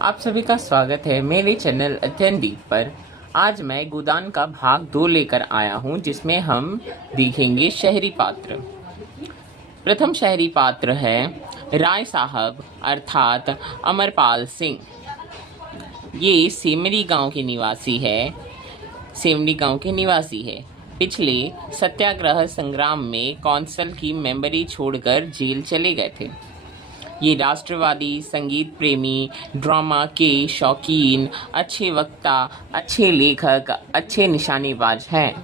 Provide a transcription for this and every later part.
आप सभी का स्वागत है मेरे चैनल अध्ययन दीप पर। आज मैं गोदान का भाग 2 लेकर आया हूं, जिसमें हम देखेंगे शहरी पात्र। प्रथम शहरी पात्र है राय साहब अर्थात अमरपाल सिंह। ये सेमरी गांव के निवासी है। पिछले सत्याग्रह संग्राम में कौंसल की मेंबरी छोड़कर जेल चले गए थे। ये राष्ट्रवादी, संगीत प्रेमी, ड्रामा के शौकीन, अच्छे वक्ता, अच्छे लेखक, अच्छे निशानेबाज हैं।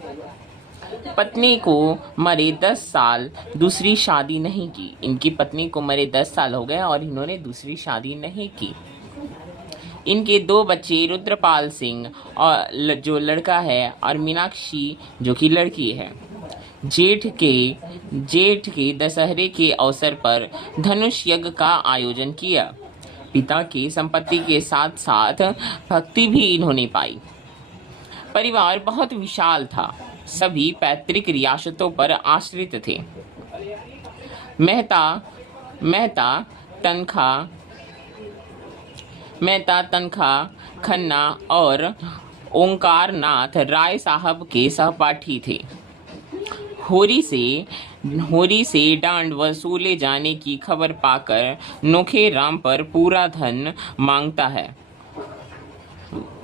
पत्नी को मरे 10 साल, दूसरी शादी नहीं की। इनकी पत्नी को मरे 10 साल हो गए और इन्होंने दूसरी शादी नहीं की। इनके 2 बच्चे रुद्रपाल सिंह और जो लड़का है और मीनाक्षी जो कि लड़की है। जेठ के दशहरे के अवसर पर धनुष यज्ञ का आयोजन किया। पिता की संपत्ति के साथ साथ भक्ति भी इन्होंने पाई। परिवार बहुत विशाल था, सभी पैतृक रियासतों पर आश्रित थे। मेहता तनखा खन्ना और ओंकारनाथ राय साहब के सहपाठी थे। होरी से डांड वसूले जाने की खबर पाकर नोखे राम पर पूरा धन मांगता है।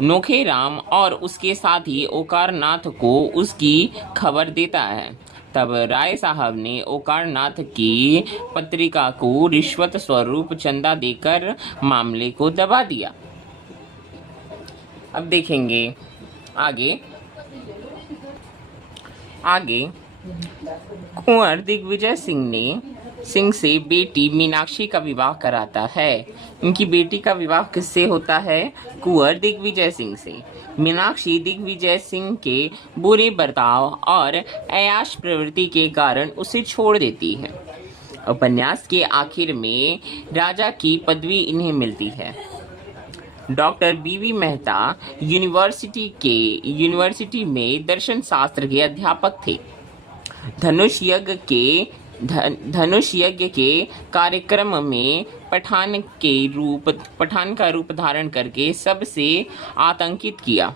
नोखे राम और उसके साथी ओकारनाथ को उसकी खबर देता है। तब राय साहब ने ओकारनाथ की पत्रिका को रिश्वत स्वरूप चंदा देकर मामले को दबा दिया। अब देखेंगे आगे कुंवर दिग्विजय सिंह से बेटी मीनाक्षी का विवाह कराता है। इनकी बेटी का विवाह किससे होता है? कुंवर दिग्विजय सिंह से। मीनाक्षी दिग्विजय सिंह के बुरे बर्ताव और अयाश प्रवृत्ति के कारण उसे छोड़ देती है। उपन्यास के आखिर में राजा की पदवी इन्हें मिलती है। डॉक्टर बीवी मेहता यूनिवर्सिटी में दर्शन शास्त्र के अध्यापक थे। धनुष यज्ञ के कार्यक्रम में पठान का रूप धारण करके सबसे आतंकित किया।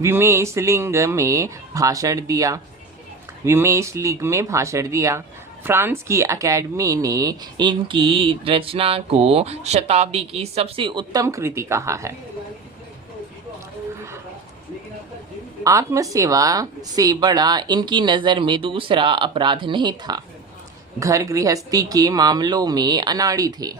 विमेश लिंग में भाषण दिया। फ्रांस की अकेडमी ने इनकी रचना को शताब्दी की सबसे उत्तम कृति कहा है। आत्मसेवा से बड़ा इनकी नज़र में दूसरा अपराध नहीं था। घर गृहस्थी के मामलों में अनाड़ी थे।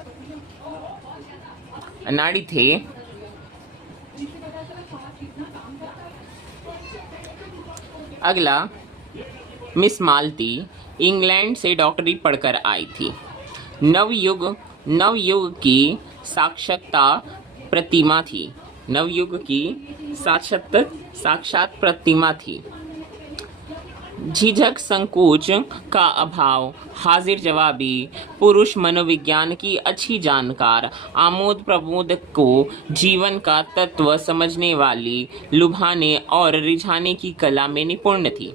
अगला, मिस मालती इंग्लैंड से डॉक्टरी पढ़कर आई थी। नवयुग की साक्षात प्रतिमा थी। झिझक संकोच का अभाव, हाजिर जवाबी, पुरुष मनोविज्ञान की अच्छी जानकार, आमोद प्रमोद को जीवन का तत्व समझने वाली, लुभाने और रिझाने की कला में निपुण थी।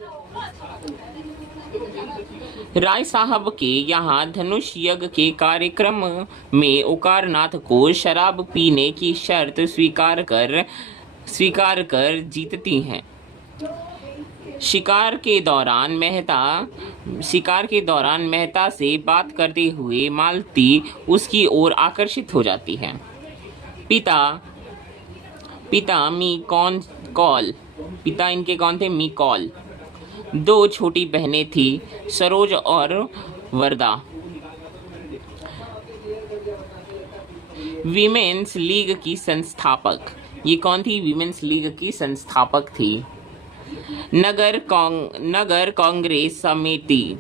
राय साहब के यहाँ धनुष यज्ञ के कार्यक्रम में ओकारनाथ को शराब पीने की शर्त स्वीकार कर जीतती हैं। शिकार के दौरान मेहता से बात करते हुए मालती उसकी ओर आकर्षित हो जाती है। पिता इनके कौन थे? मी कॉल। 2 छोटी बहनें थी, सरोज और वरदा। विमेंस लीग की संस्थापक। ये कौन थी? विमेंस लीग की संस्थापक थी। नगर कांग्रेस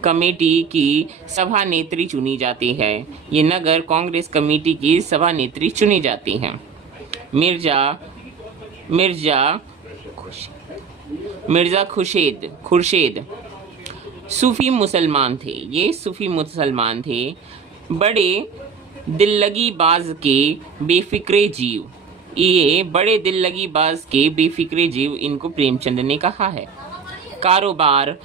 कमेटी की सभानेत्री चुनी जाती है। ये नगर कांग्रेस कमेटी की सभानेत्री चुनी जाती हैं। मिर्जा खुर्शेद सूफी मुसलमान थे। ये सूफी मुसलमान थे। बड़े दिल्लगी बाज के बेफिक्रे जीव, इनको प्रेमचंद ने कहा है। कारोबार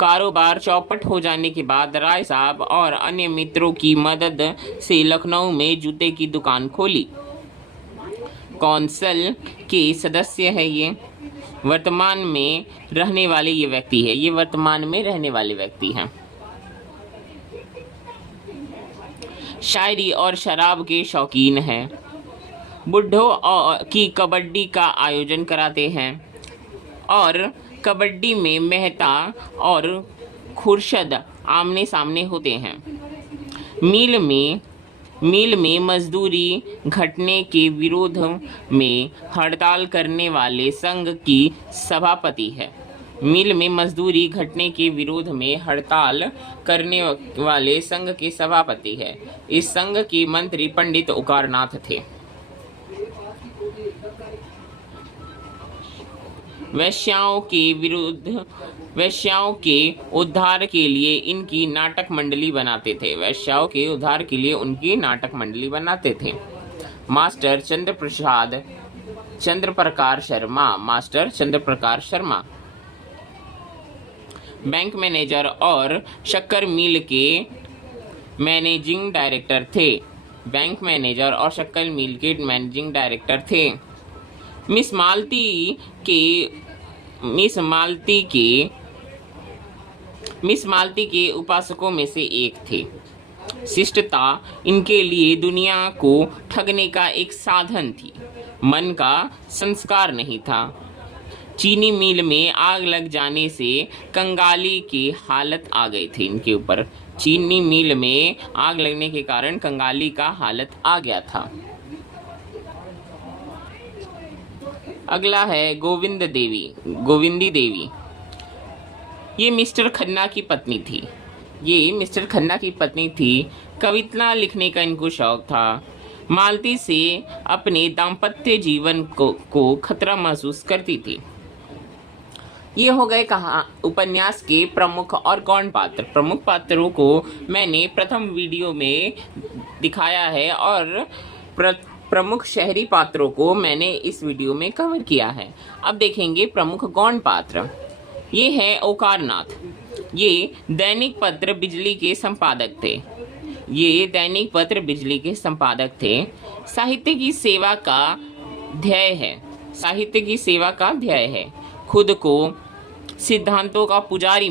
कारोबार चौपट हो जाने के बाद राय साहब और अन्य मित्रों की मदद से लखनऊ में जूते की दुकान खोली। कौंसिल के सदस्य है ये वर्तमान में रहने वाले ये व्यक्ति है, ये वर्तमान में रहने वाले व्यक्ति हैं। शायरी और शराब के शौकीन हैं। बुढ़ों की कबड्डी का आयोजन कराते हैं और कबड्डी में मेहता और खुर्शद आमने सामने होते हैं। मील में मजदूरी घटने के विरोध में हड़ताल करने वाले संघ की सभापति है। मिल में मजदूरी घटने के विरोध में हड़ताल करने वाले संघ के सभापति है। इस संघ के मंत्री पंडित उकारनाथ थे। वेश्याओं के उद्धार के लिए इनकी नाटक मंडली बनाते थे। वेश्याओं के उद्धार के लिए उनकी नाटक मंडली बनाते थे। मास्टर चंद्र प्रकाश शर्मा बैंक मैनेजर और शक्कर मिल के मैनेजिंग डायरेक्टर थे। बैंक मैनेजर और शक्कर मिल के मैनेजिंग डायरेक्टर थे। मिस मालती के उपासकों में से एक थे। शिष्टता इनके लिए दुनिया को ठगने का एक साधन थी, मन का संस्कार नहीं था। चीनी मिल में आग लग जाने से कंगाली की हालत आ गई थी इनके ऊपर। चीनी मिल में आग लगने के कारण कंगाली का हालत आ गया था। अगला है गोविंदी देवी। ये मिस्टर खन्ना की पत्नी थी। कविता लिखने का इनको शौक था। मालती से अपने दाम्पत्य जीवन को खतरा महसूस करती थी। ये हो गए उपन्यास के प्रमुख और गौण पात्र। प्रमुख पात्रों को मैंने प्रथम वीडियो में दिखाया है और प्रमुख शहरी पात्रों को मैंने इस वीडियो में कवर किया है। अब देखेंगे प्रमुख गौण पात्र। ये है ओकारनाथ। ये दैनिक पत्र बिजली के संपादक थे। साहित्य की सेवा का ध्याय है। खुद को सिद्धांतों का पुजारी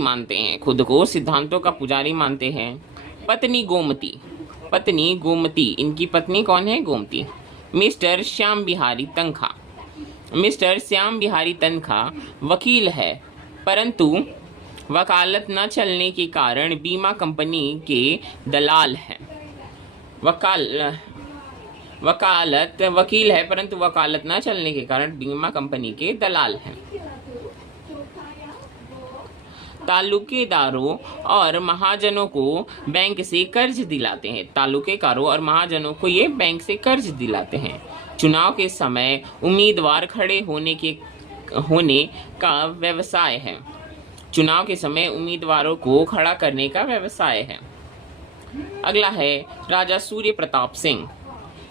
मानते हैं। पत्नी गोमती, इनकी पत्नी कौन है? गोमती। मिस्टर श्याम बिहारी तनखा वकील है, परंतु वकालत न चलने के कारण बीमा कंपनी के दलाल हैं। वकील है परंतु वकालत न चलने के कारण बीमा कंपनी के दलाल हैं। तालुकेदारों और महाजनों को बैंक से कर्ज दिलाते हैं। चुनाव के समय उम्मीदवार खड़े होने का व्यवसाय है। चुनाव के समय उम्मीदवारों को खड़ा करने का व्यवसाय है। अगला है राजा सूर्य प्रताप सिंह।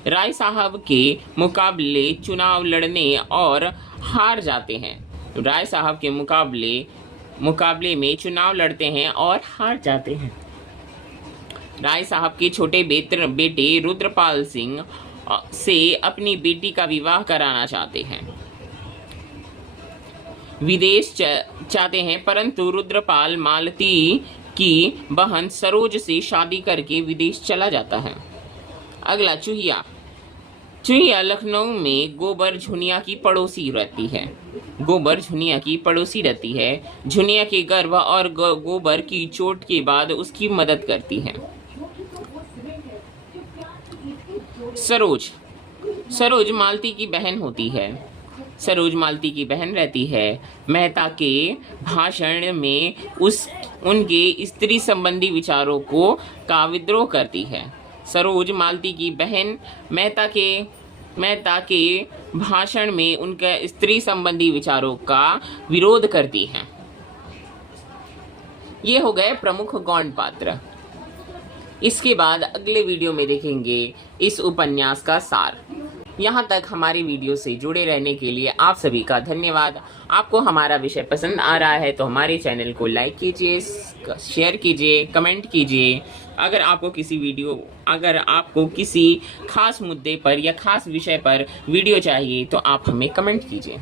राय साहब के मुकाबले चुनाव लड़ने और हार जाते हैं। राय साहब के मुकाबले में चुनाव लड़ते हैं और हार जाते हैं। राय साहब के छोटे बेटे रुद्रपाल सिंह से अपनी बेटी का विवाह कराना चाहते हैं। विदेश चाहते हैं, परंतु रुद्रपाल मालती की बहन सरोज से शादी करके विदेश चला जाता है। अगला चूहिया लखनऊ में गोबर झुनिया की पड़ोसी रहती है। झुनिया के गर्भ और गोबर की चोट के बाद उसकी मदद करती है। सरोज मालती की बहन रहती है। मेहता के भाषण में उनके स्त्री संबंधी विचारों का विद्रोह करती है। सरोज मालती की बहन मेहता के भाषण में उनके स्त्री संबंधी विचारों का विरोध करती हैं। ये हो गए प्रमुख गौण पात्र। इसके बाद अगले वीडियो में देखेंगे इस उपन्यास का सार। यहाँ तक हमारी वीडियो से जुड़े रहने के लिए आप सभी का धन्यवाद। आपको हमारा विषय पसंद आ रहा है तो हमारे चैनल को लाइक कीजिए, शेयर कीजिए, कमेंट कीजिए। अगर आपको किसी खास मुद्दे पर या खास विषय पर वीडियो चाहिए तो आप हमें कमेंट कीजिए।